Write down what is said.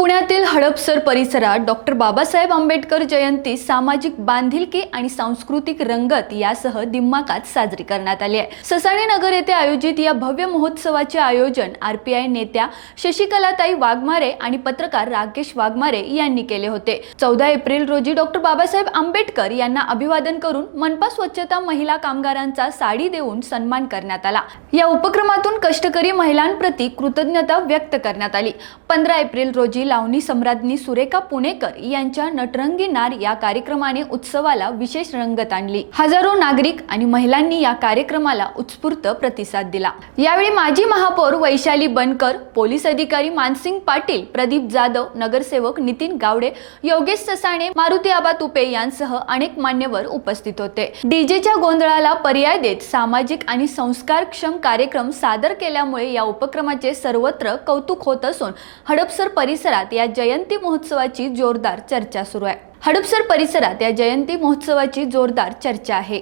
पुण्यातील हडपसर परिसरात डॉक्टर बाबासाहेब आंबेडकर जयंती सामाजिक बांधिलकी आणि सांस्कृतिक रंगत यासह दिमाखात साजरी करण्यात आली आहे। ससाणे नगर येथे आयोजित या भव्य महोत्सवाचे आयोजन आरपीआय नेत्या शशिकलाताई वाघमारे आणि पत्रकार राकेश वाघमारे यांनी केले होते। 14 एप्रिल रोजी डॉक्टर बाबासाहेब आंबेडकर यांना अभिवादन करून मनपा स्वच्छता महिला कामगारांचा साडी देऊन सन्मान करण्यात आला। या उपक्रमातून कष्टकरी महिलांप्रती कृतज्ञता व्यक्त करण्यात आली। 15 एप्रिल रोजी लावणी सम्राज्ञी सुरेखा पुणेकर यांच्या नटरंगी नार या कार्यक्रमाने उत्सवाला विशेष रंगत आणली। हजारो नागरिक आणि महिलांनी या कार्यक्रमाला उत्स्फूर्त प्रतिसाद दिला। यावेळी माजी महापौर वैशाली बनकर, पोलीस अधिकारी मानसिंग पाटील, प्रदीप जाधव, नगरसेवक नितीन गावडे, योगेश ससाणे, मारुती आबा तुपे यांसह अनेक मान्यवर उपस्थित होते। डीजेच्या गोंधळाला पर्याय देत सामाजिक आणि संस्कारक्षम कार्यक्रम सादर केल्यामुळे या उपक्रमाचे सर्वत्र कौतुक होत असून हडपसर परिसरात या जयंती महोत्सवाची जोरदार चर्चा सुरू आहे। हडपसर परिसरात या जयंती महोत्सवाची जोरदार चर्चा आहे।